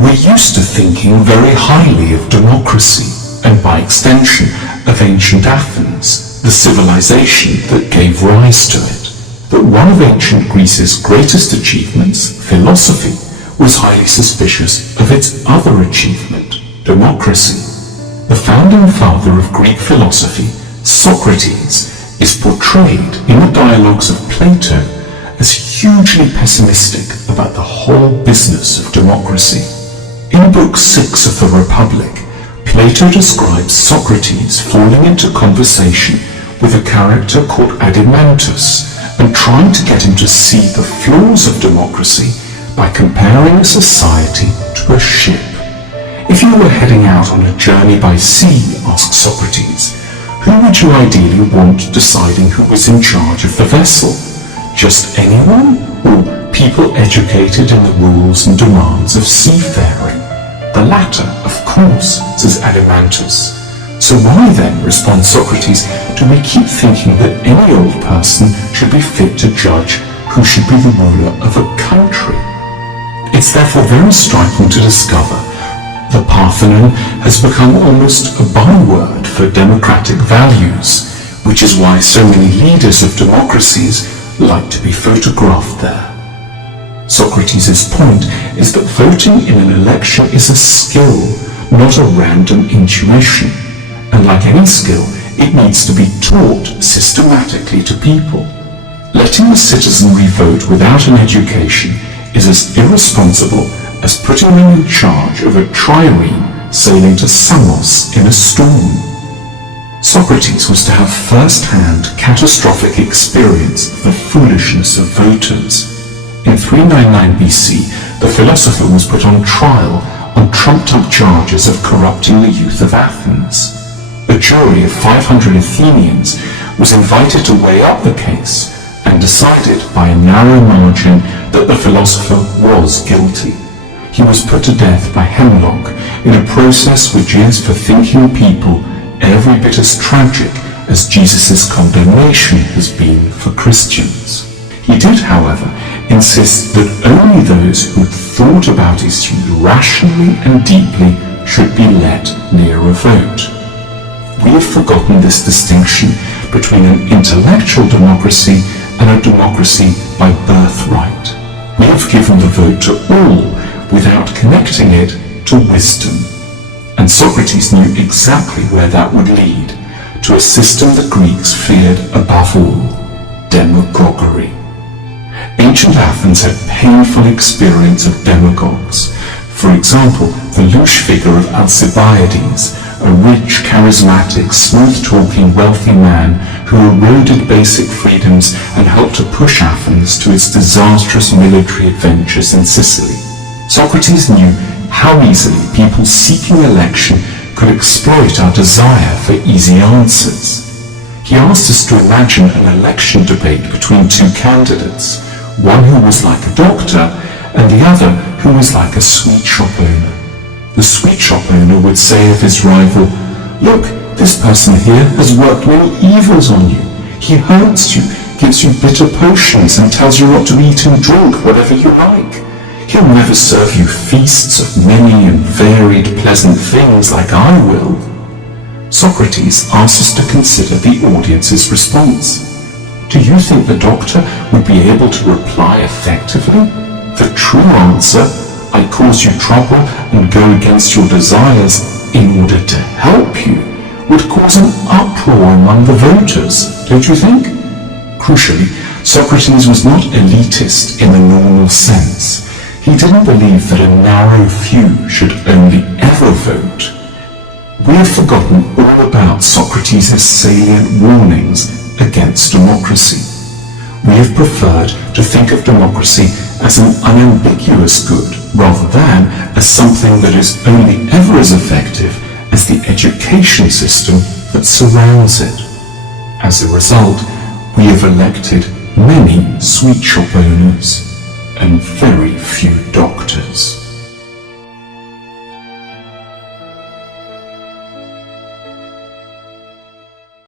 We're used to thinking very highly of democracy, and by extension of ancient Athens, the civilization that gave rise to it. But one of ancient Greece's greatest achievements, philosophy, was highly suspicious of its other achievement, democracy. The founding father of Greek philosophy, Socrates, is portrayed in the dialogues of Plato as hugely pessimistic about the whole business of democracy. In Book 6 of the Republic, Plato describes Socrates falling into conversation with a character called Adimantus and trying to get him to see the flaws of democracy by comparing a society to a ship. If you were heading out on a journey by sea, asked Socrates, who would you ideally want deciding who was in charge of the vessel? Just anyone, or people educated in the rules and demands of seafaring? The latter, of course, says Adimantus. So why then, responds Socrates, do we keep thinking that any old person should be fit to judge who should be the ruler of a country? It's therefore very striking to discover the Parthenon has become almost a byword for democratic values, which is why so many leaders of democracies like to be photographed there. Socrates' point is that voting in an election is a skill, not a random intuition, and like any skill, it needs to be taught systematically to people. Letting the citizenry vote without an education is as irresponsible as putting them in charge of a trireme sailing to Samos in a storm. Socrates was to have first-hand catastrophic experience of the foolishness of voters. In 399 BC, the philosopher was put on trial on trumped-up charges of corrupting the youth of Athens. A jury of 500 Athenians was invited to weigh up the case and decided by a narrow margin that the philosopher was guilty. He was put to death by hemlock in a process which is, for thinking people, every bit as tragic as Jesus' condemnation has been for Christians. He did, however, insist that only those who had thought about issues rationally and deeply should be let near a vote. We have forgotten this distinction between an intellectual democracy and a democracy by birthright. We have given the vote to all without connecting it to wisdom. And Socrates knew exactly where that would lead, to a system the Greeks feared above all, demagoguery. Ancient Athens had painful experience of demagogues. For example, the louche figure of Alcibiades, a rich, charismatic, smooth-talking, wealthy man who eroded basic freedoms and helped to push Athens to its disastrous military adventures in Sicily. Socrates knew how easily people seeking election could exploit our desire for easy answers. He asked us to imagine an election debate between two candidates, one who was like a doctor and the other who was like a sweet shop owner. The sweet shop owner would say of his rival, "Look, this person here has worked many evils on you. He hurts you, gives you bitter potions, and tells you what to eat and drink, whatever you like. He'll never serve you feasts of many and varied pleasant things like I will." Socrates asks us to consider the audience's response. Do you think the doctor would be able to reply effectively? The true answer, "I cause you trouble and go against your desires in order to help you," would cause an uproar among the voters, don't you think? Crucially, Socrates was not elitist in the normal sense. He didn't believe that a narrow few should only ever vote. We have forgotten all about Socrates' salient warnings against democracy. We have preferred to think of democracy as an unambiguous good, rather than as something that is only ever as effective as the education system that surrounds it. As a result, we have elected many sweet shop owners and very few doctors.